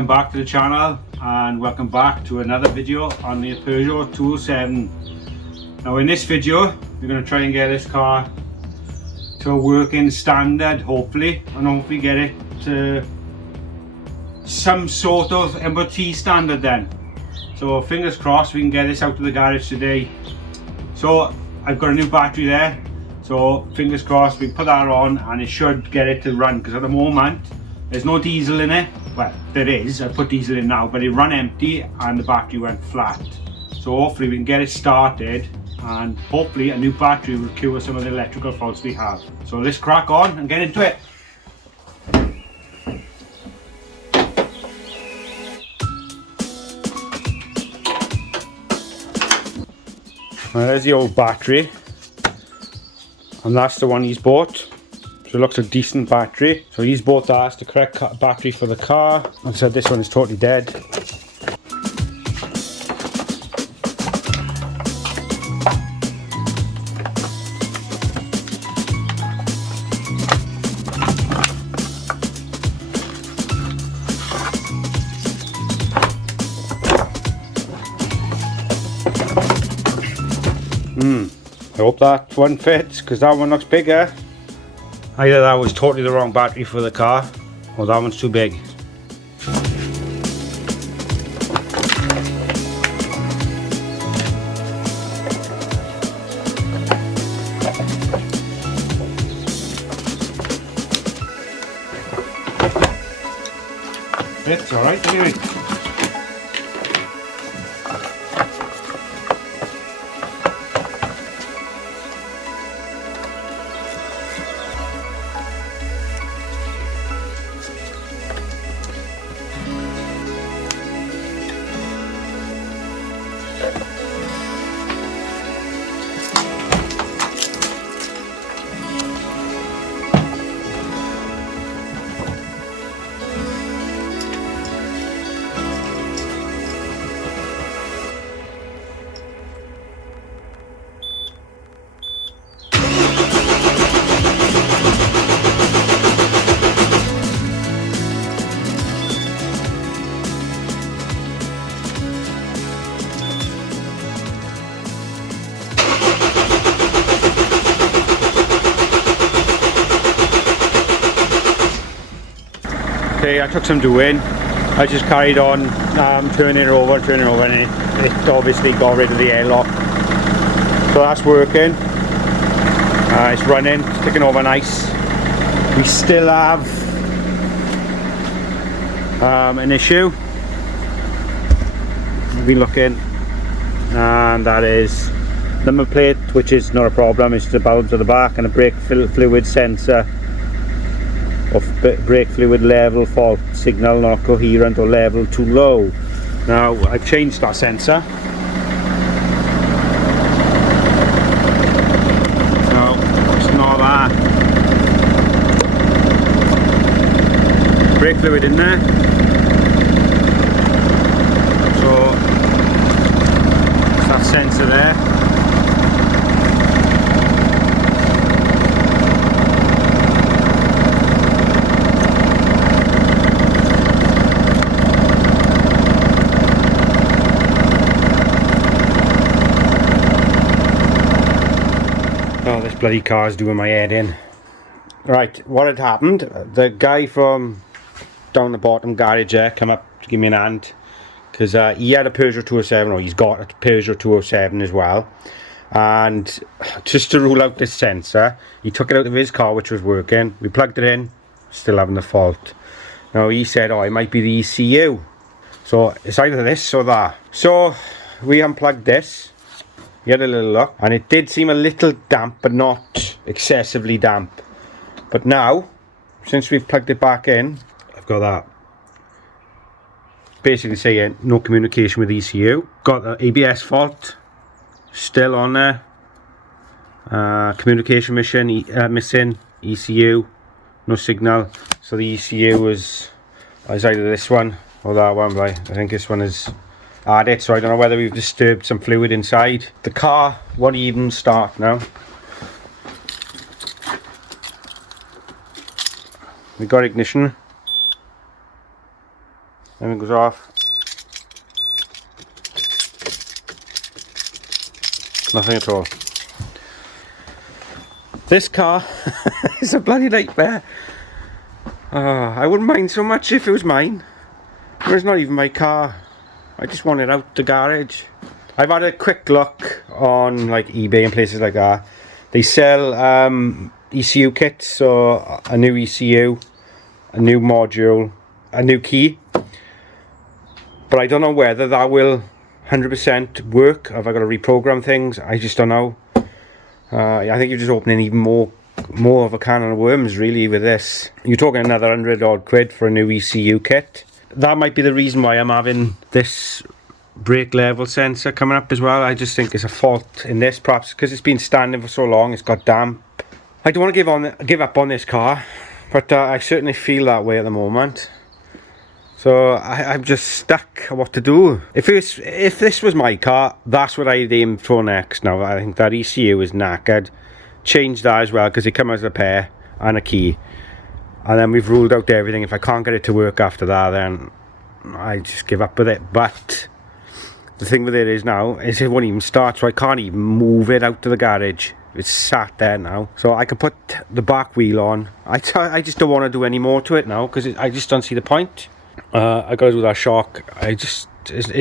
welcome back to the channel and welcome back to another video on the Peugeot 207. Now in this video we're going to try and get this car to a working standard, hopefully, and hopefully get it to some sort of MOT standard then. So fingers crossed we can get this out to the garage today. So I've got a new battery there, so fingers crossed we put that on and it should get it to run, because at the moment there's no diesel in it. Well, there is, I put diesel in now, but it ran empty and the battery went flat. So hopefully we can get it started and hopefully a new battery will cure some of the electrical faults we have. So let's crack on and get into it. Well, there's the old battery, and that's the one he's bought. So it looks a decent battery. So he's bought that as the correct battery for the car. Like I said, this one is totally dead. I hope that one fits, because that one looks bigger. Either that was totally the wrong battery for the car, or that one's too big. It's alright anyway. Okay, I took some doing. I just carried on turning it over, and it obviously got rid of the airlock. So that's working. It's running, it's ticking over nice. We still have an issue. We've been looking, and that is number plate, which is not a problem. It's the bulbs at the back and a brake fluid sensor. Of brake fluid level fault, signal not coherent or level too low. Now I've changed that sensor. No, it's not that. Brake fluid in there. So it's that sensor there. Oh, this bloody car's doing my head in. Right, what had happened, the guy from down the bottom garage there came up to give me an hand, because he had a Peugeot 207, or he's got a Peugeot 207 as well, and just to rule out this sensor, he took it out of his car, which was working. We plugged it in, still having the fault. Now he said, oh, it might be the ECU, so it's either this or that. So we unplugged this. We had a little look, and it did seem a little damp, but not excessively damp. But now, since we've plugged it back in, I've got that. Basically saying no communication with ECU. Got the ABS fault still on there. Communication missing, ECU, no signal. So the ECU is either this one or that one, but I think this one is at it, so I don't know whether we've disturbed some fluid inside. The car won't even start now. We got ignition. Then it goes off. Nothing at all. This car is a bloody nightmare. I wouldn't mind so much if it was mine. But it's not even my car. I just want it out the garage. I've had a quick look on like eBay and places like that. They sell ECU kits, so a new ECU, a new module, a new key. But I don't know whether that will 100% work. Have I got to reprogram things? I just don't know. I think you're just opening even more of a can of worms really with this. You're talking another 100 odd quid for a new ECU kit. That might be the reason why I'm having this brake level sensor coming up as well. I just think it's a fault in this, perhaps because it's been standing for so long, it's got damp. I don't want to give up on this car, but I certainly feel that way at the moment. So I'm just stuck on what to do. If this was my car, that's what I'd aim for next. Now I think that ECU is knackered. Change that as well, because it comes as a pair and a key. And then we've ruled out everything. If I can't get it to work after that, then I just give up with it. But the thing with it is now, is it won't even start, so I can't even move it out to the garage. It's sat there now. So I can put the back wheel on. I just don't want to do any more to it now, because I just don't see the point. I got to do that shock. Is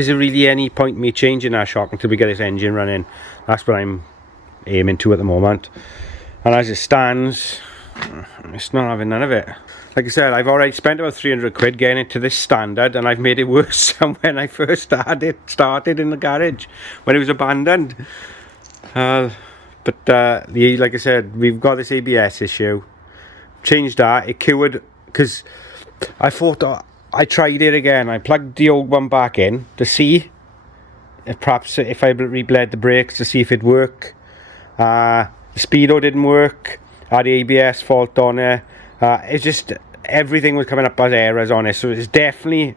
there really any point in me changing that shock until we get this engine running? That's what I'm aiming to at the moment. And as it stands, it's not having none of it. Like I said, I've already spent about 300 quid getting it to this standard, and I've made it worse than when I first started in the garage, when it was abandoned. Like I said, we've got this ABS issue. Changed that. It cured, because I thought I tried it again. I plugged the old one back in to see if perhaps if I rebled the brakes to see if it'd work. The speedo didn't work. I had the ABS fault on it. It's just everything was coming up as errors on it. So it's definitely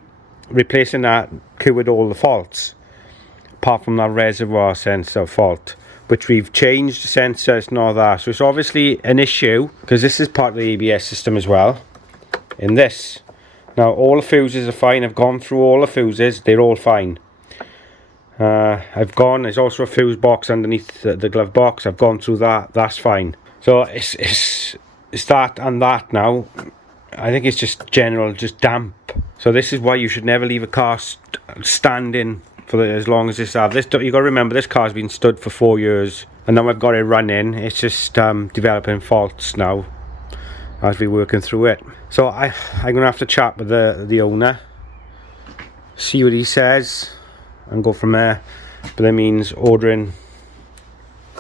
replacing that cured all the faults, apart from that reservoir sensor fault, which we've changed the sensor. It's not that. So it's obviously an issue, because this is part of the ABS system as well. In this. Now all the fuses are fine. I've gone through all the fuses. They're all fine. There's also a fuse box underneath the glove box. I've gone through that. That's fine. So it's that and that now. I think it's just just damp. So this is why you should never leave a car standing for as long as this. You got to remember, this car's been stood for 4 years, and now I've got it running. It's just developing faults now as we're working through it. So I'm gonna have to chat with the owner, see what he says, and go from there. But that means ordering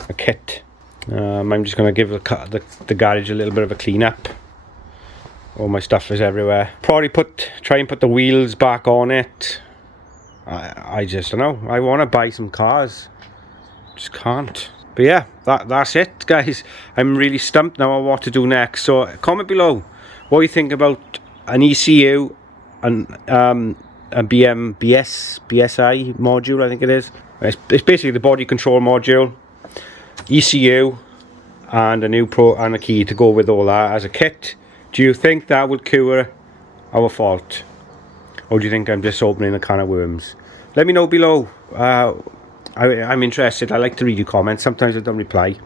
a kit. I'm just going to give the garage a little bit of a clean up. All my stuff is everywhere. Probably try and put the wheels back on it. I just don't know. I want to buy some cars, just can't. But yeah, that's it, guys. I'm really stumped now on what to do next. So comment below what you think about an ECU and a BSI module, I think it is. It's basically the body control module, ECU, and a new and a key to go with all that as a kit. Do you think that would cure our fault, or do you think I'm just opening a can of worms? Let me know below. I'm interested. I like to read your comments. Sometimes I don't reply.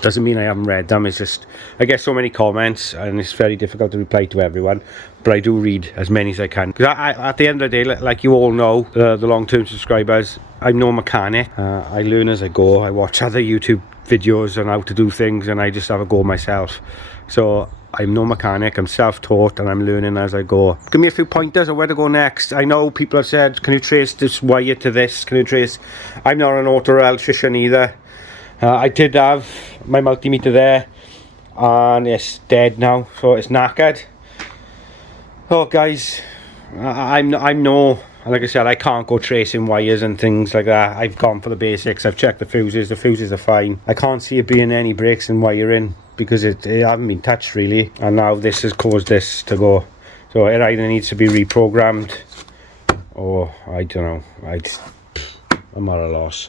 Doesn't mean I haven't read them. It's just I get so many comments, and it's very difficult to reply to everyone. But I do read as many as I can. Because at the end of the day, like you all know, the long-term subscribers, I'm no mechanic. I learn as I go. I watch other YouTube videos on how to do things, and I just have a go myself. So I'm no mechanic. I'm self-taught, and I'm learning as I go. Give me a few pointers on where to go next. I know people have said, can you trace this wire to this? Can you trace? I'm not an auto electrician either. I did have my multimeter there, and it's dead now, so it's knackered. Oh guys, I'm no, like I said, I can't go tracing wires and things like that. I've gone for the basics. I've checked the fuses are fine. I can't see it being any breaks in wiring, because it haven't been touched really, and now this has caused this to go. So it either needs to be reprogrammed, or I don't know. I'm at a loss.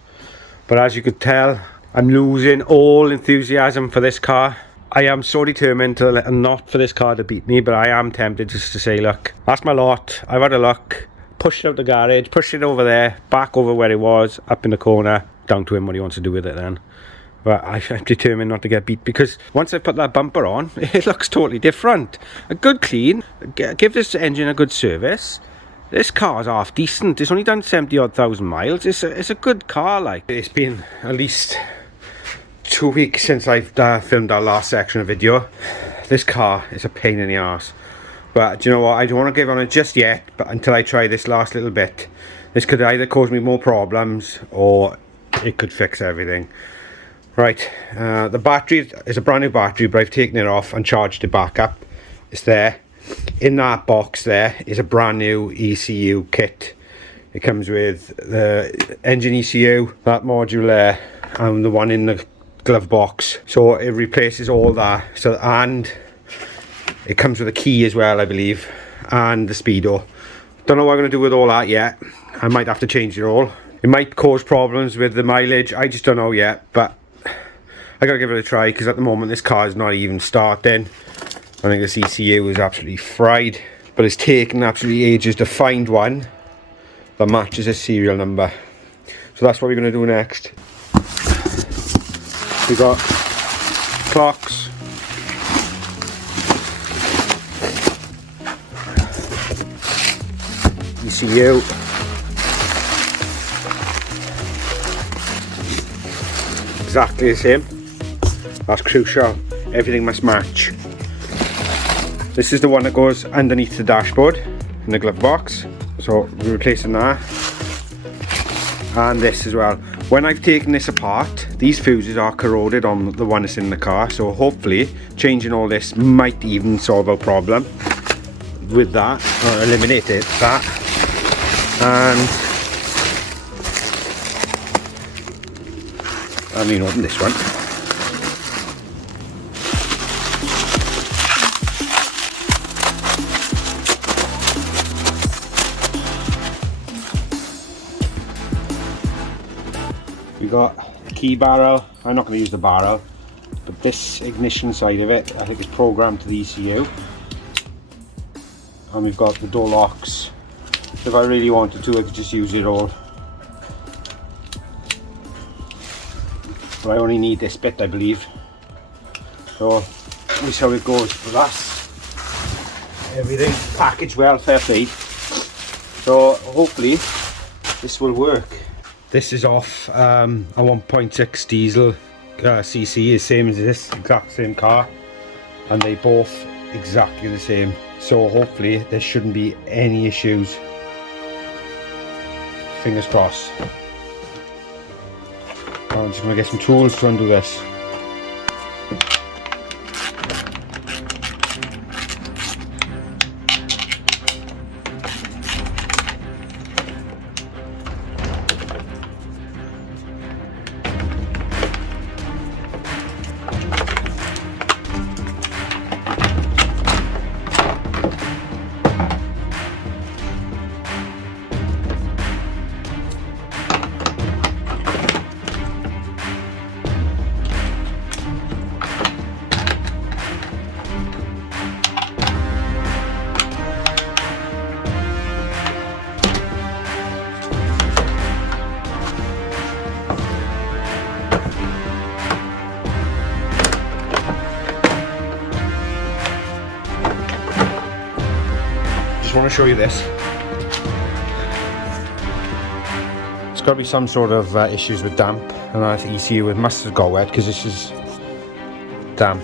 But as you could tell, I'm losing all enthusiasm for this car. I am so determined to not for this car to beat me, but I am tempted just to say, look, that's my lot. I've had a look, pushed it out the garage, pushed it over there, back over where it was, up in the corner, down to him what he wants to do with it then. But I'm determined not to get beat, because once I put that bumper on, it looks totally different. A good clean, give this engine a good service. This car's half decent. It's only done 70-odd thousand miles. It's a good car, like. It's been at least 2 weeks since I've filmed our last section of video. This car is a pain in the arse. But do you know what? I don't want to give on it just yet, but until I try this last little bit. This could either cause me more problems, or it could fix everything. Right, the battery is a brand new battery, but I've taken it off and charged it back up. It's there. In that box there is a brand new ECU kit. It comes with the engine ECU, that module there, and the one in the glove box. So it replaces all that. So, and it comes with a key as well, I believe, and the speedo. Don't know what I'm going to do with all that yet. I might have to change it all. It might cause problems with the mileage. I just don't know yet, but I gotta give it a try, because at the moment this car is not even starting. I think this ECU is absolutely fried, but it's taken absolutely ages to find one that matches its serial number. So that's what we're going to do next. We got clocks, ECU, exactly the same. That's crucial. Everything must match. This is the one that goes underneath the dashboard in the glove box, so we're replacing that, and this as well. When I've taken this apart, these fuses are corroded on the one that's in the car, so hopefully changing all this might even solve our problem with that, or eliminate that. And I haven't even opened this one. We got the key barrel. I'm not going to use the barrel, but this ignition side of it, I think, is programmed to the ECU. And we've got the door locks. If I really wanted to, I could just use it all. But I only need this bit, I believe. So that's how it goes. But that's everything packaged well, fair play. So hopefully this will work. This is off a 1.6 diesel CC, is same as this, exact same car, and they both exactly the same. So hopefully there shouldn't be any issues. Fingers crossed. I'm just going to get some tools to undo this. I want to show you this. It's got to be some sort of issues with damp, and that ECU, it must have got wet because this is damp.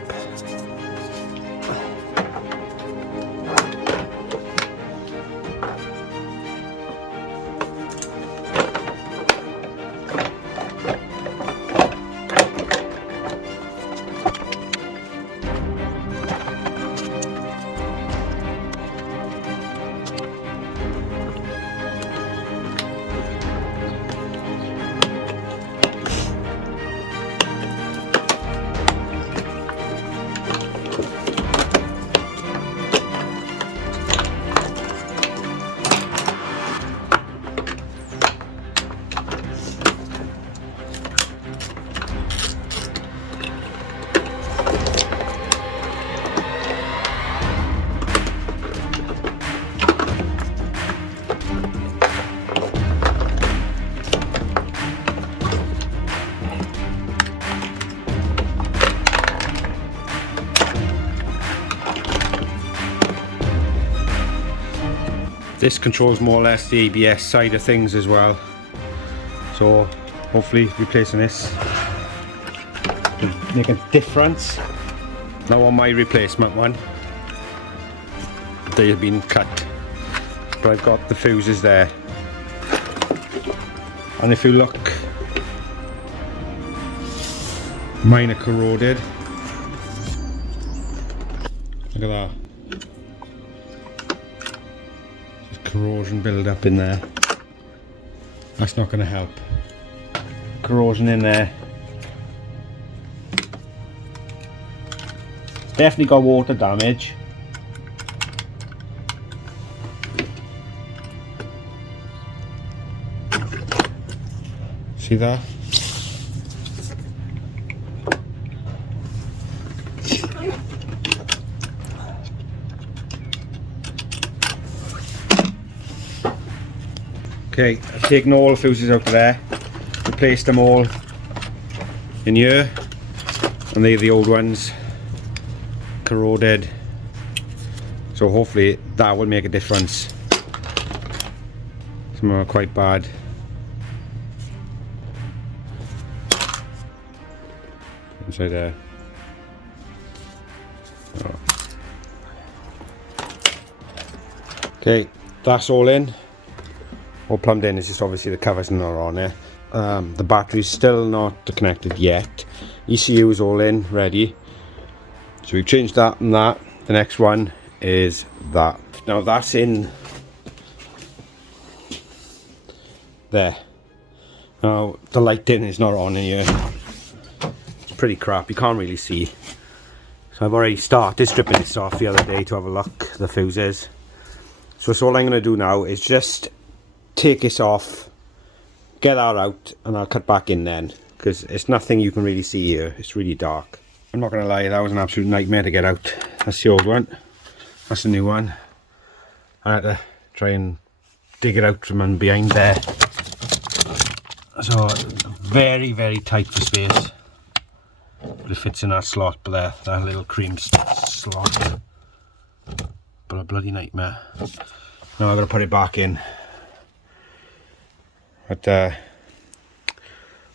This controls more or less the ABS side of things as well. So hopefully replacing this can make a difference. Now on my replacement one, they have been cut, but I've got the fuses there. And if you look, mine are corroded. Look at that. There's corrosion build up in there. That's not going to help. Corrosion in there. It's definitely got water damage. See that? Okay, I've taken all the fuses out of there, replaced them all in here, and they're the old ones, corroded, so hopefully that will make a difference. Some are quite bad. Inside there. Oh. Okay, that's all in. All plumbed in. It's just obviously the covers are not on it. The battery's still not connected yet. ECU is all in, ready. So we've changed that and that. The next one is that. Now that's in there. Now the lighting is not on in here. It's pretty crap, you can't really see. So I've already started stripping this off the other day to have a look, the fuses. So all I'm going to do now is just take this off, get that out, and I'll cut back in then, because it's nothing you can really see here. It's really dark. I'm not going to lie, that was an absolute nightmare to get out. That's the old one, that's the new one. I had to try and dig it out from behind there. So very, very tight for space, but it fits in that slot there, that little cream slot. But a bloody nightmare. Now I'm going to put it back in. But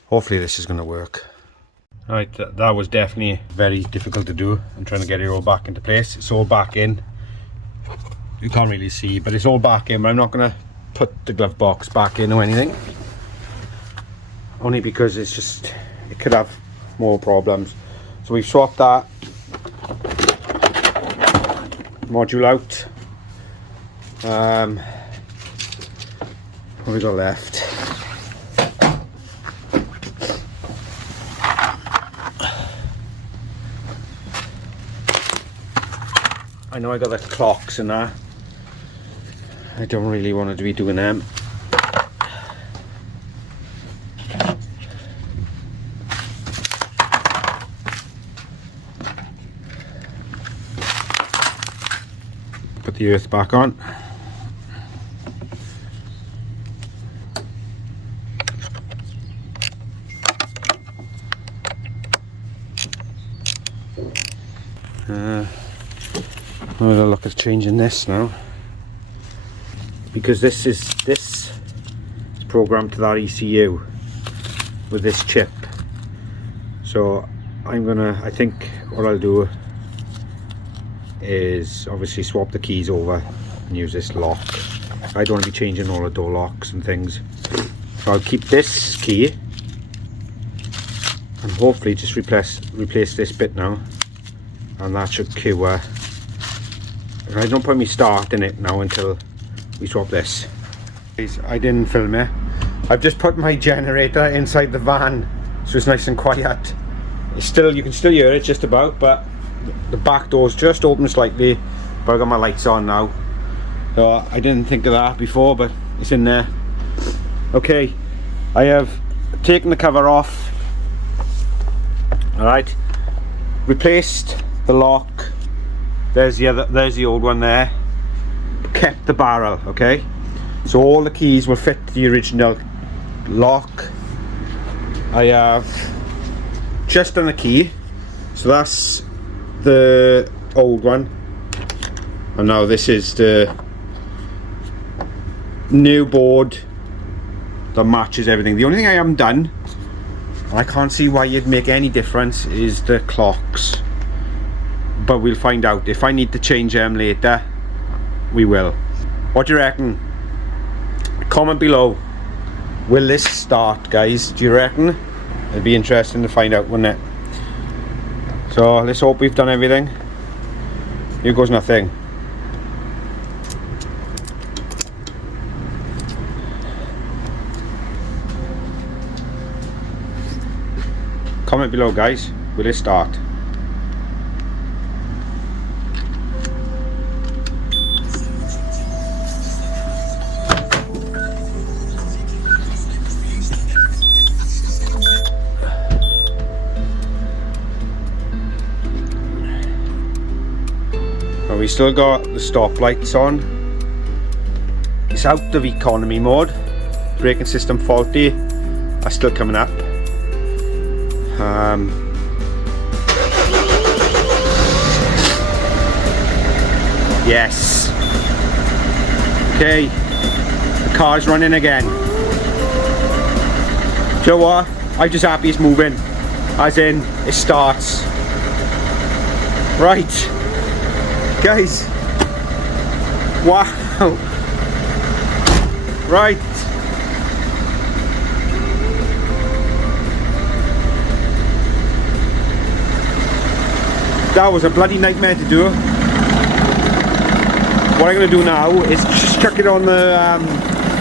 hopefully this is going to work. Right, that was definitely very difficult to do. I'm trying to get it all back into place. It's all back in. You can't really see, but it's all back in. But I'm not going to put the glove box back in or anything. Only because it's just, it could have more problems. So we've swapped that module out. What have we got left? I know I got the clocks and that. I don't really want to be doing them. Put the earth back on. I'm going to look at changing this now, because this is programmed to that ECU with this chip. So I think what I'll do is obviously swap the keys over and use this lock. I don't want to be changing all the door locks and things, so I'll keep this key and hopefully just replace this bit now, and that should cure. There's no point me starting it now until we swap this. I didn't film it. I've just put my generator inside the van so it's nice and quiet. It's still, you can still hear it just about, but the back door's just open slightly. But I've got my lights on now, so I didn't think of that before, but it's in there. Okay, I have taken the cover off. Alright, replaced the lock. There's the old one there. Kept the barrel, okay? So all the keys will fit the original lock. I have just done a key. So that's the old one. And now this is the new board that matches everything. The only thing I haven't done, and I can't see why it'd make any difference, is the clocks, but we'll find out. If I need to change them later, we will. What do you reckon? Comment below. Will this start, guys? Do you reckon? It'd be interesting to find out, wouldn't it? So let's hope we've done everything. Here goes nothing. Comment below, guys. Will it start? Well, we still got the stop lights on. It's out of economy mode. Braking system faulty. That's still coming up. Yes. Okay. The car's running again. Do you know what? I'm just happy it's moving. As in, it starts. Right. Guys. Wow. Right. That was a bloody nightmare to do. What I'm going to do now is just chuck it on the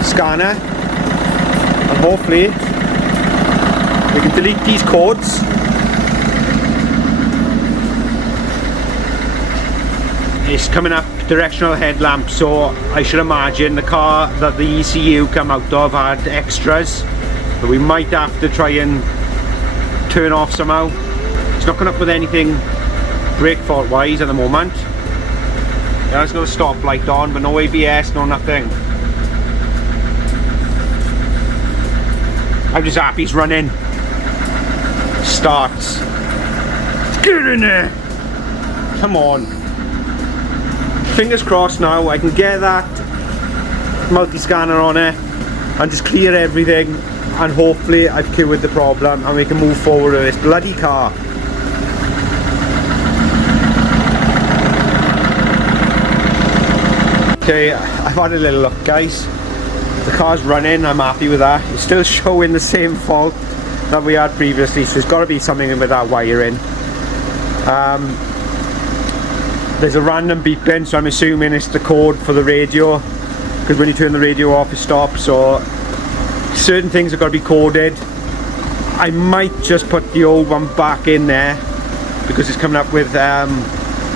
scanner, and hopefully we can delete these codes. It's coming up directional headlamp, so I should imagine the car that the ECU come out of had extras, but we might have to try and turn off somehow. It's not coming up with anything brake fault wise at the moment. Yeah, it's got a stop light on, but no ABS, no nothing. I'm just happy it's running. Starts. Get in there! Come on. Fingers crossed now I can get that multi-scanner on it and just clear everything, and hopefully I've cured the problem and we can move forward with this bloody car. Okay, I've had a little look, guys. The car's running, I'm happy with that. It's still showing the same fault that we had previously, so there's got to be something with that wiring. There's a random beeping, so I'm assuming it's the code for the radio, because when you turn the radio off it stops, so certain things have got to be coded. I might just put the old one back in there, because it's coming up with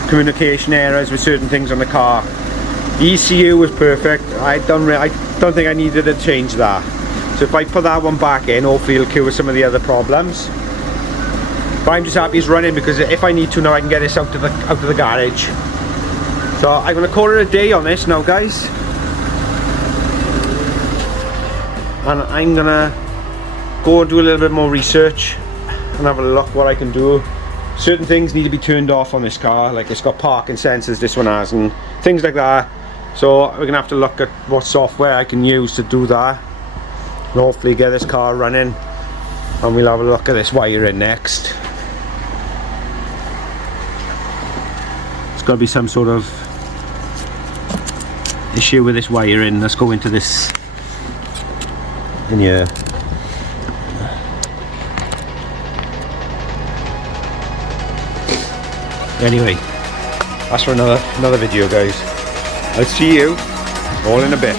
communication errors with certain things on the car. The ECU was perfect. I don't think I needed to change that. So if I put that one back in, hopefully it'll cure some of the other problems. But I'm just happy it's running, because if I need to now I can get this out to the garage. So I'm going to call it a day on this now, guys. And I'm going to go and do a little bit more research and have a look what I can do. Certain things need to be turned off on this car, like it's got parking sensors, this one has, and things like that. So we're going to have to look at what software I can use to do that, and hopefully get this car running, and we'll have a look at this wiring next. It's got to be some sort of issue with this wiring. Let's go into this in here. Anyway, that's for another video, guys. I'll see you all in a bit.